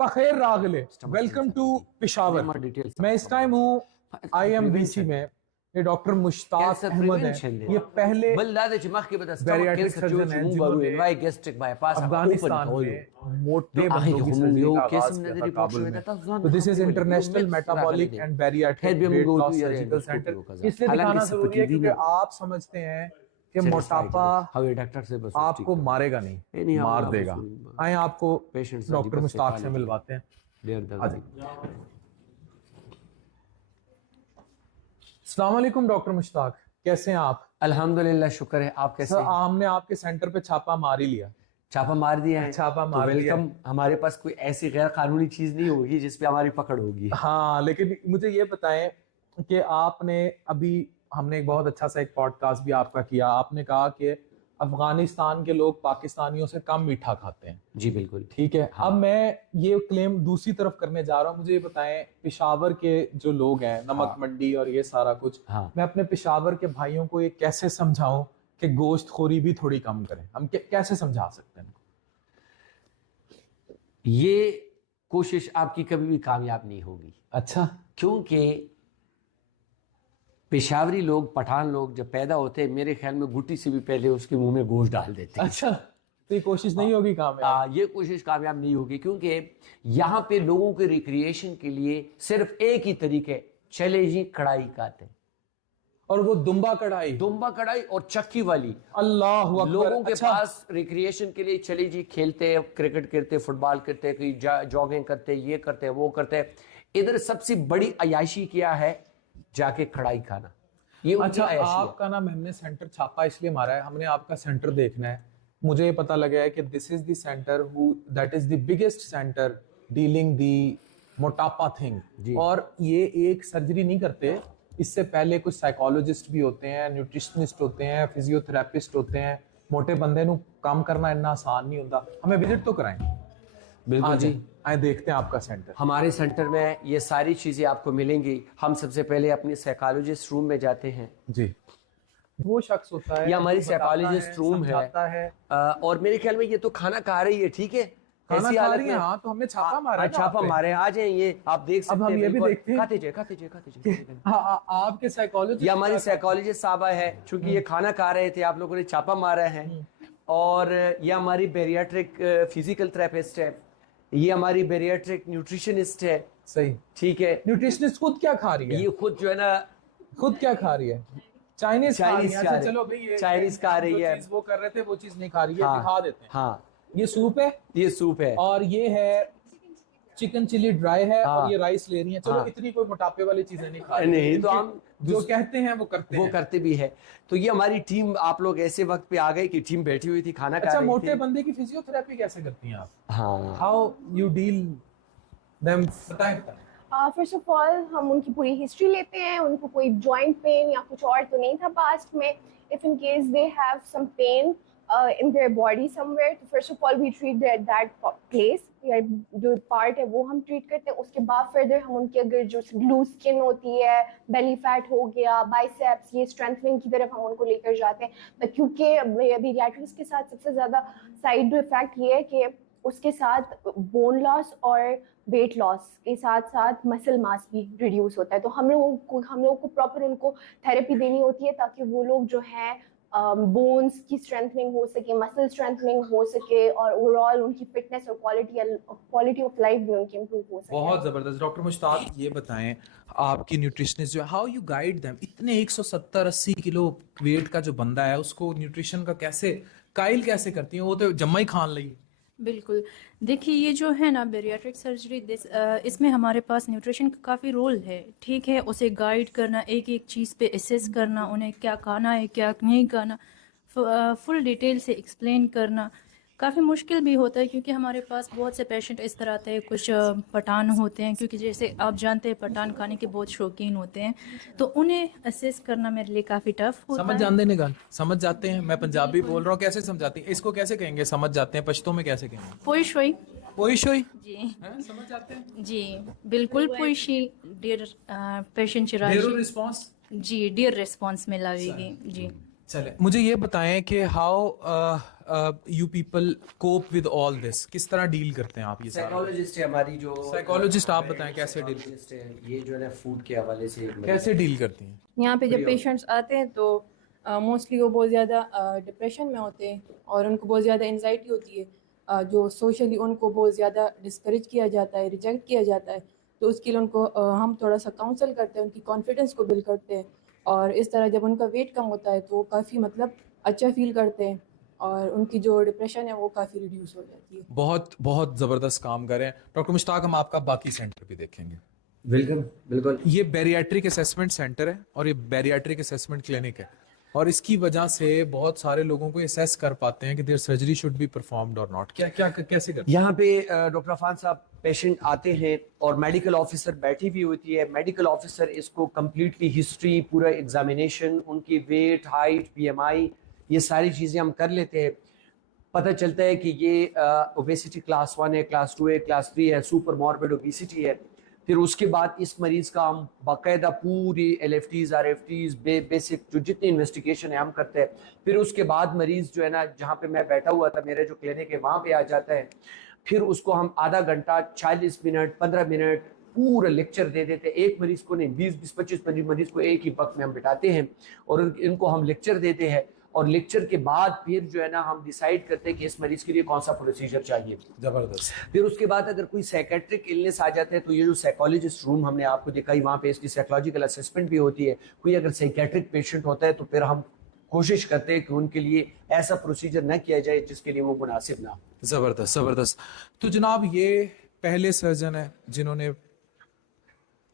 بخیر راغلے، welcome to Peshawar. میں اس time ہوں آئی ایم بی سی میں. یہ ڈاکٹر مشتاق احمد ہیں. یہ پہلے بیریاٹرک سرجن ہیں جنہوں نے افغانستان میں موٹے بندوں کی سرجری کا آغاز کیا تھا کابل میں. تو this is international metabolic and bariatric weight loss surgical center. اس لیے دکھانا ضروری ہے کیونکہ آپ سمجھتے ہیں کہ موٹاپا آپ کو مارے گا نہیں، مار دے گا. آئیں آپ کو ڈاکٹر مشتاق سے ملواتے ہیں. السلام علیکم ڈاکٹر مشتاق، کیسے ہیں آپ؟ الحمدللہ شکر ہے. آپ کیسے ہیں؟ ہم نے آپ کے سینٹر پہ چھاپا مار ہی لیا. چھاپا مار دیا ہے؟ چھاپا مار دیا. ہمارے پاس کوئی ایسی غیر قانونی چیز نہیں ہوگی جس پہ ہماری پکڑ ہوگی. ہاں، لیکن مجھے یہ بتائیں کہ آپ نے ابھی ہم نے ایک بہت اچھا سا ایک پوڈ کاسٹ بھی آپ کا کیا. آپ نے کہا کہ افغانستان کے لوگ پاکستانیوں سے کم میٹھا کھاتے ہیں. جی بالکل ٹھیک ہے. اب میں یہ کلیم دوسری طرف کرنے جا رہا ہوں. مجھے یہ بتائیں پشاور کے جو لوگ ہیں، نمک منڈی اور یہ سارا کچھ، میں اپنے پشاور کے بھائیوں کو یہ کیسے سمجھاؤں کہ گوشت خوری بھی تھوڑی کم کریں؟ ہم کیسے سمجھا سکتے ہیں ان کو؟ یہ کوشش آپ کی کبھی بھی کامیاب نہیں ہوگی. اچھا. کیونکہ پشاوری لوگ، پٹھان لوگ جب پیدا ہوتے ہیں میرے خیال میں گٹی سے بھی پہلے اس کے منہ میں گوشت ڈال دیتے ہیں. اچھا، تو یہ کوشش نہیں ہوگی کامیاب؟ یہ کوشش کامیاب نہیں ہوگی کیونکہ یہاں پہ لوگوں کے ریکریشن کے لیے صرف ایک ہی طریقہ ہے، چلے جی کڑھائی کھاتے ہیں. اور وہ دمبا کڑھائی اور چکی والی. اللہ اکبر. لوگوں کے پاس ریکریشن کے لیے چلے جی کھیلتے، کرکٹ کھیلتے، فٹ بال کرتے، کوئی جاگنگ کرتے، یہ کرتے وہ کرتے. ادھر سب سے بڑی عیاشی کیا ہے؟ جا کے کڑھائی کھانا. یہ اچھا، آپ کا نام، ہم نے سینٹر چھاپا اس لیے مارا ہے، ہم نے آپ کا سینٹر دیکھنا ہے. مجھے یہ پتا لگا ہے کہ this is the center that is the biggest center dealing the موٹاپا تھنگ. اور یہ ایک سرجری نہیں کرتے، اس سے پہلے کچھ سائیکالوجسٹ بھی ہوتے ہیں، نیوٹریشنسٹ ہوتے ہیں، فزیو تھراپسٹ ہوتے ہیں. موٹے بندے نو کام کرنا اتنا آسان نہیں ہوتا. ہمیں وزٹ تو کرائیں. بالکل جی، آئے دیکھتے ہیں آپ کا سینٹر. ہمارے سینٹر میں یہ ساری چیزیں آپ کو ملیں گی. ہم سب سے پہلے اپنی سائیکالوجسٹ روم میں جاتے ہیں. جی، وہ شخص ہوتا ہے، یہ ہماری سائیکالوجسٹ روم ہے. اور میرے خیال میں یہ تو کھانا کھا رہی ہے. ٹھیک ہے، ایسی حالت میں ہاں تو ہم نے چھاپا مارا. چھاپا مارے. آ جائیں، یہ آپ دیکھ سکتے ہیں. اب ہم یہ بھی دیکھتے ہیں. کھاتے جائے. آپ کے سائیکالوجسٹ، یہ ہماری سائیکالوجسٹ صاحبہ ہے. چونکہ یہ کھانا کھا رہے تھے، آپ لوگوں نے چھاپا مارا ہے. اور یہ ہماری بیریاٹرک فزیکل تھراپسٹ ہے. یہ ہماری بیریاٹرک نیوٹریشنسٹ ہے. صحیح، ٹھیک ہے. نیوٹریشنسٹ خود کیا کھا رہی ہے؟ یہ خود جو ہے نا، خود کیا کھا رہی ہے؟ چائنیز کھا رہی ہے. وہ کر رہے تھے، وہ چیز نہیں کھا رہی ہے. دکھا دیتے ہیں. ہاں، یہ سوپ ہے اور یہ ہے چکن چلی ڈرائی ہے. اور یہ رائس لے رہی ہیں. چلو اتنی کوئی موٹاپے والی چیزیں نہیں کھا رہی ہیں. تو ہم جو کہتے ہیں وہ کرتے بھی ہے. تو یہ ہماری ٹیم، آپ لوگ ایسے وقت پہ آ گئے کہ ٹیم بیٹھی ہوئی تھی، کھانا کھا رہی تھی. اچھا، موٹے بندے کی فزیو تھراپی کیسے کرتی ہیں آپ؟ ہاں، ہاؤ یو ڈیل دیم؟ بتائیں. فرسٹ آف آل ہم ان کی پوری ہسٹری لیتے ہیں. ان کو کوئی جوائنٹ پین یا کچھ اور تو نہیں تھا پاسٹ میں. If in case they have some pain in their body somewhere, تو first of all we treat that place یا جو پارٹ ہے وہ ہم ٹریٹ کرتے ہیں. اس کے بعد فردر ہم ان کی اگر جو لوز اسکن ہوتی ہے، بیلی فیٹ ہو گیا، بائسیپس، یہ اسٹرینتھنگ کی طرف ہم ان کو لے کر جاتے ہیں. کیونکہ بیریاٹرکس کے ساتھ سب سے زیادہ سائڈ افیکٹ یہ ہے کہ اس کے ساتھ بون لاس اور ویٹ لاس کے ساتھ ساتھ مسل ماس بھی ریڈیوس ہوتا ہے. تو ہم لوگوں کو پراپر ان کو تھراپی دینی ہوتی ہے تاکہ وہ لوگ جو ہیں بونز کی اسٹرینتھنگ ہو سکے، مسل اسٹرینتھنگ ہو سکے، اور اوور آل ان کی فٹنس اور کوالٹی آف لائف بھی ان کی امپروو ہو سکے. بہت زبردست. ڈاکٹر مشتاق یہ بتائیں، آپ کی نیوٹریشنسٹ جو ہے، ہاؤ یو گائیڈ دیم؟ اتنے 170-80 کلو ویٹ کا جو بندہ ہے، اس کو نیوٹریشن کا کیسے قائل کیسے کرتی ہیں؟ وہ تو جمع ہی کھان لئی. بالکل. دیکھیے یہ جو ہے نا بیریاٹرک سرجری، اس میں ہمارے پاس نیوٹریشن کا کافی رول ہے. ٹھیک ہے، اسے گائیڈ کرنا، ایک ایک چیز پہ اسیس کرنا، انہیں کیا کھانا ہے کیا نہیں کھانا، فل ڈیٹیل سے ایکسپلین کرنا. کافی مشکل بھی ہوتا ہے کیونکہ ہمارے پاس بہت سے پیشنٹ اس طرح آتے ہیں. کچھ پٹھان ہوتے ہیں، کیونکہ جیسے آپ جانتے ہیں پٹھان کھانے کے بہت شوقین ہوتے ہیں، تو انہیں اسیس کرنا میرے لیے کافی ٹف ہوتا ہے. سمجھ جاتے ہیں. میں پنجابی بول رہا ہوں، کیسے سمجھاتی ہیں؟ اس کو کیسے کہیں گے سمجھ جاتے ہیں؟ پشتو میں کیسے کہیں گے؟ پوئشوئی. جی سمجھ جاتے ہیں. جی بالکل. پوئشی ڈیر پیشنٹ چراجی. جی ڈیر ریسپانس ملا گی. جی چلے مجھے یہ بتائیں کہ how you people cope with all this? کس طرح ڈیل کرتے ہیں آپ یہ سارا؟ سائیکالوجسٹ ہے ہماری جو سائیکالوجسٹ، آپ بتائیں کیسے ڈیل یہ جو ہے نا فوڈ کے حوالے سے کیسے ڈیل کرتی ہیں؟ یہاں پہ جب پیشنٹس آتے ہیں تو موسٹلی وہ بہت زیادہ ڈپریشن میں ہوتے ہیں اور ان کو بہت زیادہ انزائٹی ہوتی ہے، جو سوشلی ان کو بہت زیادہ ڈسکریج کیا جاتا ہے، ریجیکٹ کیا جاتا ہے، تو اس کے لیے ان کو ہم تھوڑا سا کاؤنسل کرتے ہیں، ان کی کانفیڈنس کو بلڈ کرتے ہیں، اور اس طرح جب ان کا ویٹ کم ہوتا ہے تو وہ کافی اچھا فیل کرتے ہیں اور ان کی جو ڈپریشن ہے وہ کافی ریڈیوس ہو جاتی ہے. بہت بہت زبردست کام کر رہے ہیں ڈاکٹر مشتاق. ہم آپ کا باقی سینٹر بھی دیکھیں گے. بالکل یہ بیریاٹرک اسیسمنٹ سینٹر ہے اور یہ بیریاٹرک اسیسمنٹ کلینک ہے، اور اس کی وجہ سے بہت سارے لوگوں کو اسیس کر پاتے ہیں کہ their surgery should be performed اور ناٹ. کیسے کرتے ہیں یہاں پہ ڈاکٹر عفان صاحب پیشنٹ آتے ہیں اور میڈیکل آفیسر بیٹھی ہوئی ہوتی ہے. میڈیکل آفیسر اس کو کمپلیٹلی ہسٹری، پورا ایگزامینیشن، ان کی ویٹ، ہائٹ، BMI، یہ ساری چیزیں ہم کر لیتے ہیں. پتہ چلتا ہے کہ یہ اوبیسٹی کلاس 1 ہے، کلاس 2 ہے، کلاس 3 ہے، سپر ماربڈ اوبیسٹی ہے. پھر اس کے بعد اس مریض کا ہم باقاعدہ پوری LFTs RFTs بیسک جو جتنی انویسٹیگیشن ہے ہم کرتے ہیں. پھر اس کے بعد مریض جو ہے نا جہاں پہ میں بیٹھا ہوا تھا، میرے جو کلینک ہے وہاں پہ آ جاتا ہے. پھر اس کو ہم آدھا گھنٹہ 40 منٹ 15 منٹ پورا لیکچر دے دیتے ہیں. ایک مریض کو نہیں، 20 25 مریض کو ایک ہی وقت میں ہم بٹھاتے ہیں اور ان کو ہم لیکچر دیتے ہیں. اور لیکچر کے بعد پھر جو ہے نا ہم ڈیسائیڈ کرتے ہیں کہ اس مریض کے لیے کون سا پروسیجر چاہیے. زبردست. پھر اس کے بعد اگر کوئی سائیکیٹرک النس آ جاتا ہے تو یہ جو سائیکالوجسٹ روم ہم نے آپ کو دکھائی، وہاں پہ اس کی سائیکولوجیکل اسسمنٹ بھی ہوتی ہے. کوئی اگر سائیکیٹرک پیشنٹ ہوتا ہے تو پھر ہم کوشش کرتے ہیں کہ ان کے لیے ایسا پروسیجر نہ کیا جائے جس کے لیے وہ مناسب نہ ہو. زبردست زبردست. تو جناب یہ پہلے سرجن ہیں جنہوں نے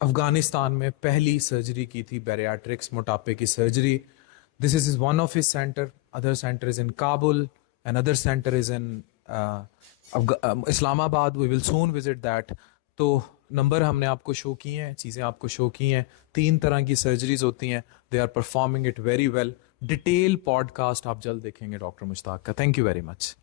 افغانستان میں پہلی سرجری کی تھی بیریاٹرکس، موٹاپے کی surgery. This is one of his center. Other center is in Kabul. Another center is in Islamabad. We will soon visit that. تو نمبر ہم نے آپ کو شو کی ہیں، چیزیں آپ کو شو کی ہیں. 3 طرح کی سرجریز ہوتی ہیں. They are performing it very well. Detail podcast آپ جلد دیکھیں گے ڈاکٹر مشتاق کا. Thank you very much.